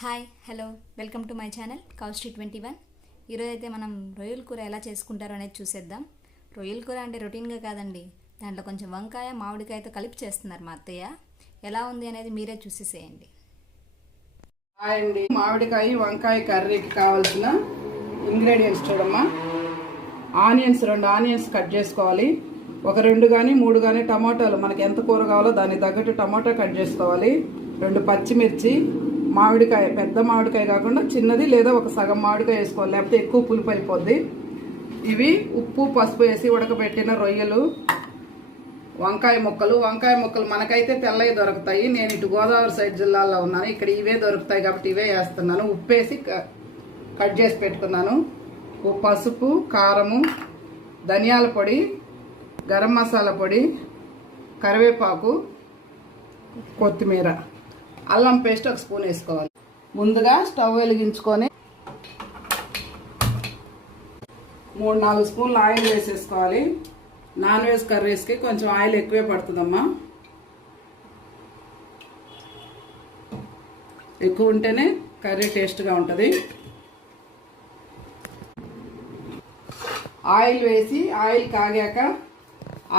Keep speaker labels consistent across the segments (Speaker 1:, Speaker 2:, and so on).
Speaker 1: Hi hello welcome to my channel కౌస్ట్రీ twenty one. ఈరోజు అయితే మనం రొయ్యల కూర ఎలా చేసుకుంటారో అనేది చూసేద్దాం. రొయ్యల కూర అంటే రొటీన్గా కాదండి దాంట్లో కొంచెం వంకాయ మామిడికాయతో కలిపి చేస్తున్నారు మా అత్తయ్య. ఎలా ఉంది అనేది మీరే చూసేసేయండి.
Speaker 2: హాయ్ అండి. మామిడికాయ వంకాయ కర్రీకి కావాల్సిన ఇంగ్రీడియంట్స్ చూడమ్మా. ఆనియన్స్ రెండు ఆనియన్స్ కట్ చేసుకోవాలి. ఒక రెండు కానీ మూడు కానీ టమాటాలు మనకి ఎంత కూర కావాలో దానికి తగ్గట్టు టమాటా కట్ చేసుకోవాలి. రెండు పచ్చిమిర్చి మామిడికాయ పెద్ద మామిడికాయ కాకుండా చిన్నది లేదా ఒక సగం మామిడికాయ వేసుకోవాలి. లేకపోతే ఎక్కువ పులుపు అయిపోద్ది. ఇవి ఉప్పు పసుపు వేసి ఉడకబెట్టిన రొయ్యలు వంకాయ ముక్కలు. వంకాయ ముక్కలు మనకైతే తెల్లవి దొరుకుతాయి. నేను ఇటు గోదావరి సైడ్ జిల్లాలో ఉన్నాను. ఇక్కడ ఇవే దొరుకుతాయి కాబట్టి ఇవే వేస్తున్నాను. ఉప్పేసి క- కట్ చేసి పెట్టుకున్నాను. పసుపు కారము ధనియాల పొడి గరం మసాలా పొడి కరివేపాకు కొత్తిమీర. అల్లం పేస్ట్ ఒక స్పూన్ వేసుకోవాలి. ముందుగా స్టవ్ వెలిగించుకొని మూడు నాలుగు స్పూన్లు ఆయిల్ వేసేసుకోవాలి. నాన్ వెజ్ కర్రీస్కి కొంచెం ఆయిల్ ఎక్కువే పడుతుందమ్మా. ఎక్కువ ఉంటేనే కర్రీ టేస్ట్గా ఉంటుంది. ఆయిల్ వేసి ఆయిల్ కాగాక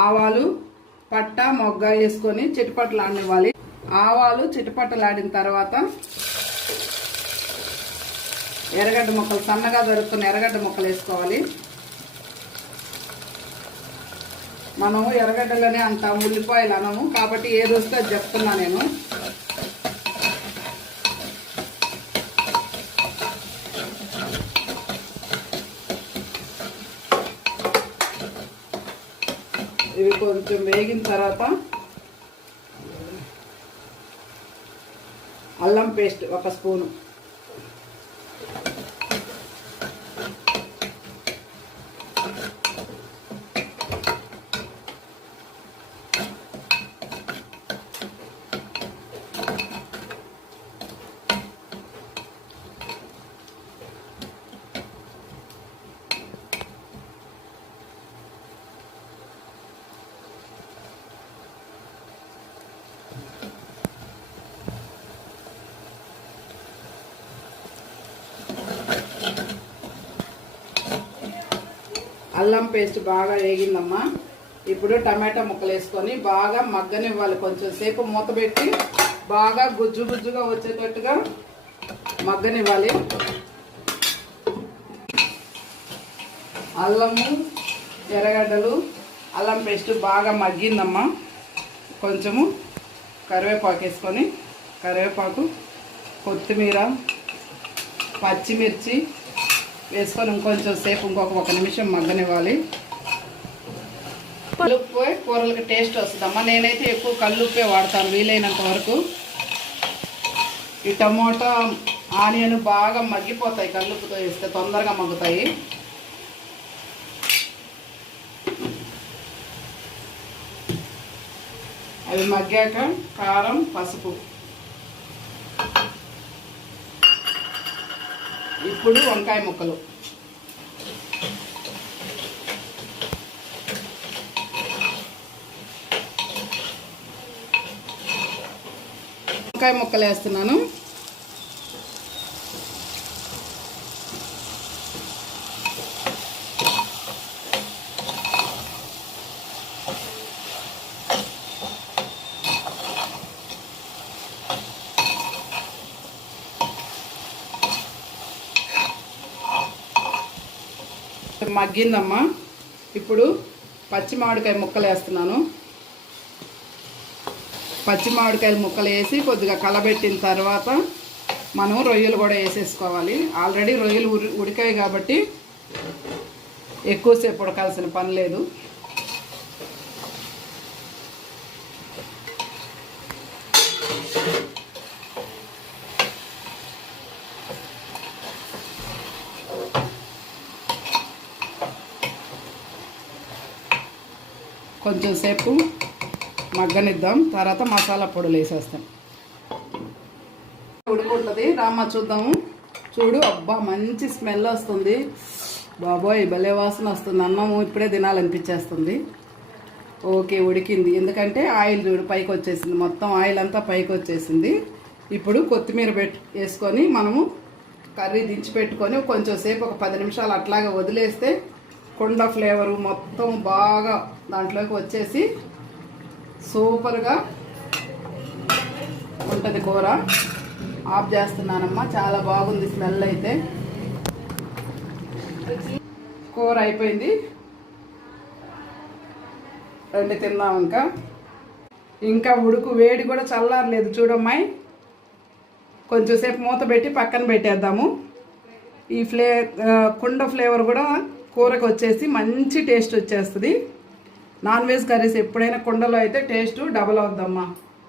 Speaker 2: ఆవాలు పట్ట మొగ్గ వేసుకొని చిటపటలాడనివ్వాలి. ఆవాలు చిటపట్టలాడిన తర్వాత ఎర్రగడ్డ ముక్కలు సన్నగా దొరుకుతున్న ఎర్రగడ్డ ముక్కలు వేసుకోవాలి. మనము ఎర్రగడ్డలోనే అంత ఉల్లిపాయలు అనము కాబట్టి ఏది వస్తే అది చెప్తున్నా నేను. ఇవి కొంచెం వేగిన తర్వాత అల్లం పేస్ట్ ఒక స్పూను. అల్లం పేస్ట్ బాగా వేగిందమ్మా. ఇప్పుడు టమాటా ముక్కలు వేసుకొని బాగా మగ్గనివ్వాలి. కొంచెం సేపు మూత పెట్టి బాగా గుజ్జు గుజ్జుగా వచ్చేటట్టుగా మగ్గనివ్వాలి. అల్లము ఎర్రగడ్డలు అల్లం పేస్ట్ బాగా మగ్గిందమ్మా. కొంచెము కరివేపాకు వేసుకొని కరివేపాకు కొత్తిమీర పచ్చిమిర్చి వేసుకొని ఇంకొంచెం సేపు ఇంకొక ఒక నిమిషం మగ్గనివ్వాలి. కల్లుప్పు కూరలకి టేస్ట్ వస్తుందమ్మా. నేనైతే ఎక్కువ కల్లుప్పే వాడతాను వీలైనంత వరకు. ఈ టమోటా ఆనియన్ బాగా మగ్గిపోతాయి కల్లుప్పుతో వేస్తే తొందరగా మగ్గుతాయి. అవి మగ్గాక కారం పసుపు. ఇప్పుడు వంకాయ ముక్కలు. వంకాయ ముక్కలు వేస్తున్నాను. మగ్గిందమ్మా. ఇప్పుడు పచ్చి మామిడికాయ ముక్కలు వేస్తున్నాను పచ్చి మామిడికాయలు ముక్కలు వేసి కొద్దిగా కలబెట్టిన తర్వాత మనం రొయ్యలు కూడా వేసేసుకోవాలి. ఆల్రెడీ రొయ్యలు ఉడి ఉడికాయి కాబట్టి ఎక్కువసేపు ఉడకాల్సిన పని లేదు. కొంచెం సేపు మగ్గనిద్దాం. తర్వాత మసాలా పొడులు వేసేస్తాం. ఉడుకుంటుంది రామ్మ చూద్దాము. చూడు అబ్బా మంచి స్మెల్ వస్తుంది. బాబోయ్ భలే వాసన వస్తుంది. అన్నము ఇప్పుడే తినాలనిపించేస్తుంది. ఓకే ఉడికింది. ఎందుకంటే ఆయిల్ చూడు పైకి వచ్చేసింది. మొత్తం ఆయిల్ అంతా పైకి వచ్చేసింది. ఇప్పుడు కొత్తిమీర పెట్టి వేసుకొని మనము కర్రీ దించి పెట్టుకొని కొంచెం సేపు ఒక పది నిమిషాలు అట్లాగే వదిలేస్తే కొండ ఫ్లేవరు మొత్తం బాగా దాంట్లోకి వచ్చేసి సూపర్గా ఉంటుంది కూర. ఆఫ్ చేస్తున్నానమ్మా చాలా బాగుంది స్మెల్ అయితే. కూర అయిపోయింది. రెండు తిన్నాం ఇంకా. ఇంకా ఉడుకు వేడి కూడా చల్లారలేదు చూడమ్మాయి కొంచెంసేపు మూత పెట్టి పక్కన పెట్టేద్దాము. ఈ ఫ్లే కుండ ఫ్లేవర్ కూడా కూరకు వచ్చేసి మంచి టేస్ట్ వచ్చేస్తుంది. నాన్ వెజ్ కర్రీస్ ఎప్పుడైనా కుండలో అయితే టేస్ట్ డబల్ అవుద్దమ్మా.